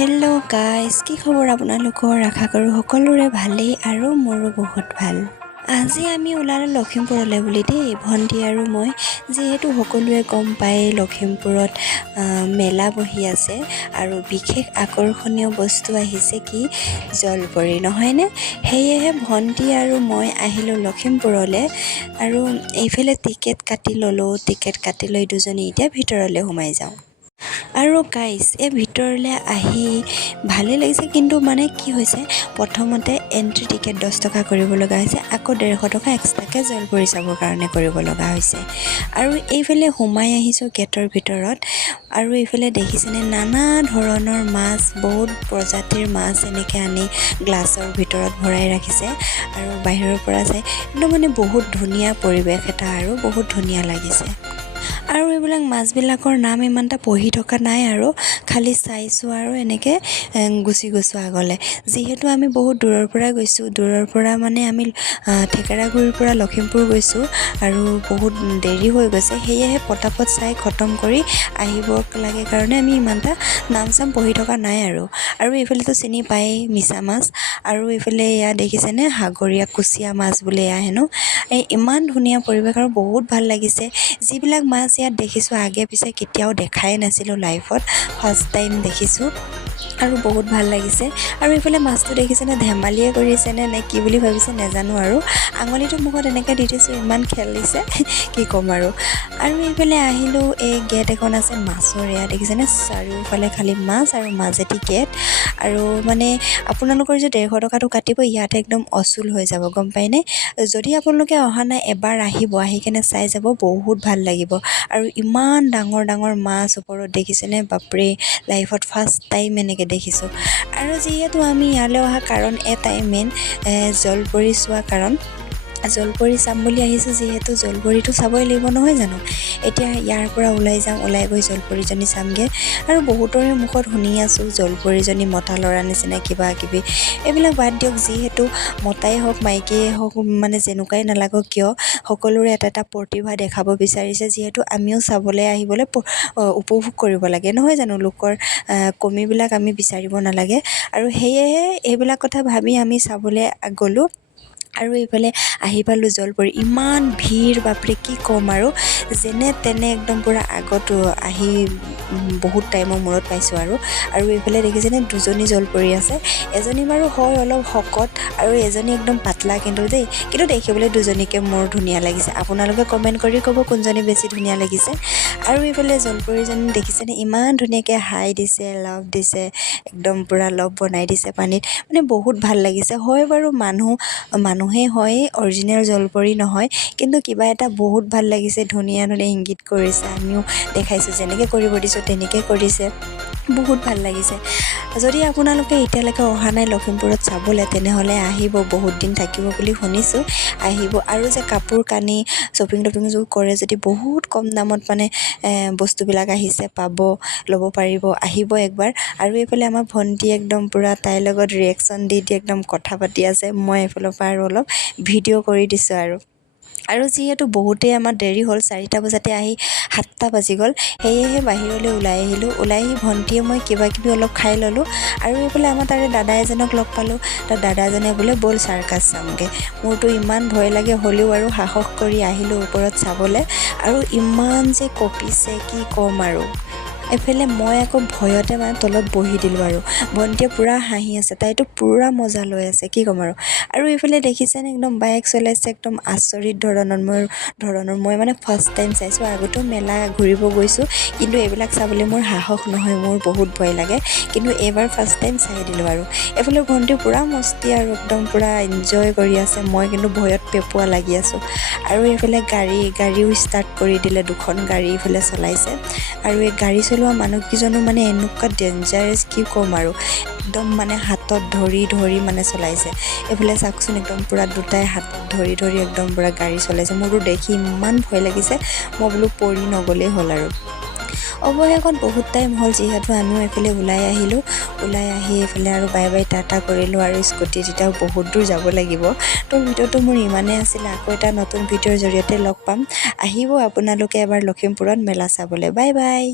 Hello' guys, কি খবৰ আপোনালোকৰ? আশা কৰোঁ সকলোৰে ভালেই আৰু মোৰো বহুত ভাল। আজি আমি ওলালোঁ লখিমপুৰলৈ বুলি দেই, ভণ্টি আৰু মই। যিহেতু সকলোৱে গম পায় লখিমপুৰত মেলা বহি আছে আৰু বিশেষ আকৰ্ষণীয় বস্তু আহিছে কি জলপৰি, নহয়নে? সেয়েহে ভণ্টি আৰু মই আহিলোঁ লখিমপুৰলৈ আৰু এইফালে টিকেট কাটি ল'লোঁ। টিকেট কাটি লৈ দুজনী এতিয়া ভিতৰলৈ সোমাই যাওঁ। আৰু গাইজ, এই ভিতৰলৈ আহি ভালেই লাগিছে, কিন্তু মানে কি হৈছে, প্ৰথমতে এণ্ট্ৰি টিকেট 10 টকা কৰিব লগা হৈছে, আকৌ 150 টকা এক্সট্ৰাকৈ জলপৰি চাবৰ কাৰণে কৰিব লগা হৈছে। আৰু এইফালে সোমাই আহিছোঁ গেটৰ ভিতৰত, আৰু এইফালে দেখিছেনে নানা ধৰণৰ মাছ, বহুত প্ৰজাতিৰ মাছ এনেকৈ আনি গ্লাছৰ ভিতৰত ভৰাই ৰাখিছে। আৰু বাহিৰৰ পৰা চাই একদম মানে বহুত ধুনীয়া পৰিৱেশ এটা আৰু বহুত ধুনীয়া লাগিছে। আৰু এইবিলাক মাছবিলাকৰ নাম ইমান এটা পঢ়ি থকা নাই আৰু খালি চাইছোঁ আৰু এনেকৈ গুচি গৈছোঁ আগলৈ। যিহেতু আমি বহুত দূৰৰ পৰা গৈছোঁ, দূৰৰ পৰা মানে আমি থেকেৰাগুৰিৰ পৰা লখিমপুৰ গৈছোঁ আৰু বহুত দেৰি হৈ গৈছে, সেয়েহে পটাপট চাই খতম কৰি আহিব লাগে কাৰণে আমি ইমান এটা নাম চাম পঢ়ি থকা নাই আৰু এইফালেতো চিনি পায়েই মিছা মাছ, আৰু এইফালে এয়া দেখিছেনে সাগৰীয়া কুচিয়া মাছ বুলি, এয়া হেনো ইমান ধুনীয়া পৰিৱেশ আৰু বহুত ভাল লাগিছে। যিবিলাক মাছ ইয়াত দেখিছোঁ আগে পিছে কেতিয়াও দেখাই নাছিলোঁ লাইফত, ফাৰ্ষ্ট টাইম দেখিছোঁ আৰু বহুত ভাল লাগিছে। আৰু এইফালে মাছটো দেখিছেনে ধেমালিয়ে কৰিছেনে নে কি বুলি ভাবিছে নাজানো, আৰু আঙুলিটো মুখত এনেকৈ দি দিছোঁ, ইমান খেলিছে কি ক'ম আৰু এইফালে আহিলোঁ, এই গেট এখন আছে মাছৰ, এয়া দেখিছেনে চাৰিওফালে খালী মাছ আৰু মাজেদি গেট। আৰু মানে আপোনালোকৰ যে 150 টকাটো কাটিব, ইয়াত একদম অচুল হৈ যাব, গম পায়নে? যদি আপোনালোকে অহা নাই এবাৰ আহিব, আহি কেনে চাই যাব, বহুত ভাল লাগিব। আৰু ইমান ডাঙৰ ডাঙৰ মাছ ওপৰত দেখিছেনে, বাপৰে, লাইফত ফাৰ্ষ্ট টাইম এনেকৈ দেখিছোঁ। আৰু যিহেতু আমি ইয়ালৈ অহা কাৰণ এটাই মেইন, জলপৰি চোৱা কাৰণ। জলপৰি চাম বুলি আহিছোঁ যিহেতু জলপৰিটো চাবই লাগিব, নহয় জানো? এতিয়া ইয়াৰ পৰা ওলাই যাওঁ, ওলাই গৈ জলপৰিজনী চামগৈ। আৰু বহুতৰে মুখত শুনি আছোঁ জলপৰিজনী মতা ল'ৰা নিচিনা কিবা কিবি, এইবিলাক বাদ দিয়ক। যিহেতু মতাই হওক মাইকীয়ে হওক, মানে যেনেকুৱাই নালাগক কিয়, সকলোৰে এটা এটা প্ৰতিভা দেখাব বিচাৰিছে, যিহেতু আমিও চাবলৈ আহিবলৈ উপভোগ কৰিব লাগে, নহয় জানো? লোকৰ কমিবিলাক আমি বিচাৰিব নালাগে। আৰু সেয়েহে এইবিলাক কথা ভাবি আমি চাবলৈ গ'লোঁ। আৰু এইফালে আহি পালোঁ জলপৰি, ইমান ভিৰ, বাপৰে কি ক'ম আৰু যেনে তেনে একদম পূৰা আগতো আহি বহুত টাইমৰ মূৰত পাইছোঁ। আৰু এইফালে দেখিছেনে দুজনী জলপৰি আছে, এজনী বাৰু হয় অলপ শকত আৰু এজনী একদম পাতলা, কিন্তু দেখিবলৈ দুজনীকে মোৰ ধুনীয়া লাগিছে। আপোনালোকে কমেণ্ট কৰি ক'ব কোনজনী বেছি ধুনীয়া লাগিছে। আৰু এইফালে জলপৰিজনী দেখিছেনে ইমান ধুনীয়াকৈ হাই দিছে, লাভ দিছে, একদম পূৰা লভ বনাই দিছে পানীত, মানে বহুত ভাল লাগিছে। হয় বাৰু মানুহে হয়, অৰিজিনেল জলপৰি নহয়, কিন্তু কিবা এটা বহুত ভাল লাগিছে, ধুনীয়া ধুনীয়া ইংগিত কৰিছে, আমিও দেখাইছোঁ, যেনেকৈ কৰিব দিছোঁ তেনেকৈ কৰিছে, বহুত ভাল লাগিছে। যদি আপোনালোকে এতিয়ালৈকে অহা নাই লখিমপুৰত চাবলৈ, তেনেহ'লে আহিব, বহুত দিন থাকিব বুলি শুনিছোঁ, আহিব। আৰু যে কাপোৰ কানি শ্বপিং টপিংযোৰ কৰে যদি বহুত কম দামত মানে বস্তুবিলাক আহিছে, ল'ব পাৰিব, আহিব একবাৰ। আৰু এইফালে আমাৰ ভণ্টি একদম পূৰা তাইৰ লগত ৰিয়েকশ্যন দি একদম কথা পাতি আছে, মই এইফালৰ পৰা আৰু অলপ ভিডিঅ' কৰি দিছোঁ। আৰু যিহেতু বহুতেই আমাৰ দেৰি হ'ল, 4টা বজাতে আহি 7টা বাজি গ'ল, সেয়েহে বাহিৰলৈ ওলাই আহিলোঁ। ওলাই আহি ভণ্টিয়ে মই কিবা কিবি অলপ খাই ল'লোঁ। আৰু এইফালে আমাৰ তাৰে দাদা এজনক লগ পালোঁ, তাৰ দাদাজনে বোলে ব'ল চাৰ্কাছ চামগৈ। মোৰতো ইমান ভয় লাগে, হ'লেও আৰু সাহস কৰি আহিলোঁ ওপৰত চাবলৈ। আৰু ইমান যে কঁপিছে কি ক'ম আৰু এইফালে মই আকৌ ভয়তে মানে তলত বহি দিলোঁ। আৰু ভণ্টিয়ে পূৰা হাঁহি আছে, তাইতো পূৰা মজা লৈ আছে, কি ক'ম আৰু এইফালে দেখিছেনে একদম বাইক চলাইছে, একদম আচৰিত ধৰণৰ মই মানে ফাৰ্ষ্ট টাইম চাইছোঁ। আগতেও মেলা ঘূৰিব গৈছোঁ, কিন্তু এইবিলাক চাবলৈ মোৰ সাহস নহয়, মোৰ বহুত ভয় লাগে, কিন্তু এইবাৰ ফাৰ্ষ্ট টাইম চাই দিলোঁ। আৰু এইফালে ভণ্টি পূৰা মস্তি আৰু একদম পূৰা এনজয় কৰি আছে, মই কিন্তু ভয়ত পেঁপুৱা লাগি আছোঁ। আৰু এইফালে গাড়ীও ষ্টাৰ্ট কৰি দিলে, 2খন গাড়ী এইফালে চলাইছে। আৰু এই গাড়ী চলোৱা মানুহকেইজনো মানে এনেকুৱা ডেঞ্জাৰাছ, কি ক'ম আৰু একদম মানে হাতত ধৰি মানে চলাইছে। এইফালে চাওকচোন, একদম পূৰা দুটাই হাতত ধৰি একদম পূৰা গাড়ী চলাইছে। মোৰতো দেখি ইমান ভয় লাগিছে, মই বোলো পৰি নগ'লেই হ'ল। আৰু অৱশেষত বহুত টাইম হ'ল, যিহেতু আমিও এইফালে ওলাই আহিলোঁ। ওলাই আহি এইফালে আৰু বাই বাই টাটা কৰিলোঁ, আৰু স্কুটিত এতিয়াও বহুত দূৰ যাব লাগিব। তো ভিডিঅ'টো মোৰ ইমানেই আছিলে, আকৌ এটা নতুন ভিডিঅ'ৰ জৰিয়তে লগ পাম। আহিব আপোনালোকে এবাৰ লখিমপুৰত মেলা চাবলৈ। Bye bye.